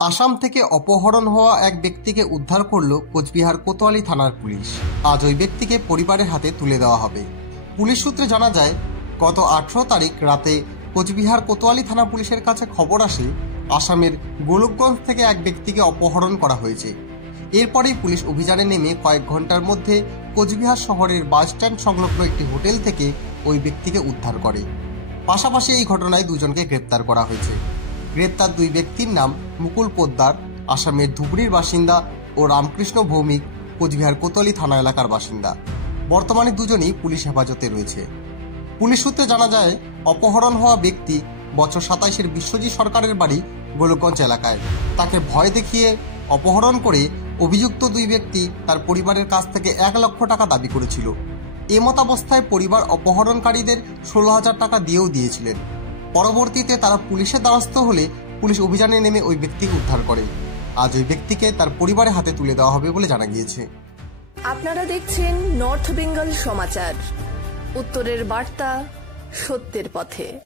আসাম থেকে অপহরণ হওয়া এক ব্যক্তিকে উদ্ধার করল কোচবিহার কোতোয়ালি থানার পুলিশ। আজ ওই ব্যক্তিকে পরিবারের হাতে তুলে দেওয়া হবে। পুলিশ সূত্রে জানা যায়, গত 18 তারিখ রাতে কোচবিহার কোতোয়ালি থানা পুলিশের কাছে খবর আসে আসামের গোলকগঞ্জ থেকে এক ব্যক্তিকে অপহরণ করা হয়েছে। এরপরেই পুলিশ অভিযানে নেমে কয়েক ঘন্টার মধ্যে কোচবিহার শহরের বাসস্ট্যান্ড সংলগ্ন একটি হোটেল থেকে ওই ব্যক্তিকে উদ্ধার করে। পাশাপাশি এই ঘটনায় দুজনকে গ্রেপ্তার করা হয়েছে। গ্রেপ্তার দুই ব্যক্তির নাম মুকুল পোদ্দার, আসামের ধুবড়ির বাসিন্দা, ও রামকৃষ্ণ ভৌমিক, কোচবিহার কোতোয়ালি থানা এলাকার বাসিন্দা। বর্তমানে দুজনেই পুলিশ হেফাজতে রয়েছে। পুলিশ সূত্রে জানা যায়, অপহরণ হওয়া ব্যক্তি বছর 27-এর বিশ্বজিৎ সরকারের বাড়ি গোলকগঞ্জ এলাকায়। তাকে ভয় দেখিয়ে অপহরণ করে অভিযুক্ত দুই ব্যক্তি তার পরিবারের কাছ থেকে 1 লক্ষ টাকা দাবি করেছিল। এমতাবস্থায় পরিবার অপহরণকারীদের 16,000 টাকা দিয়েও দিয়েছিলেন। পরবর্তীতে তারা পুলিশের দ্বারস্থ হলে পুলিশ অভিযানে নেমে ওই ব্যক্তিকে উদ্ধার করে। আজ ওই ব্যক্তিকে তার পরিবারের হাতে তুলে দেওয়া হবে বলে জানা গিয়েছে। আপনারা দেখছেন নর্থ বেঙ্গল সমাচার, উত্তরের বার্তা, সত্যের পথে।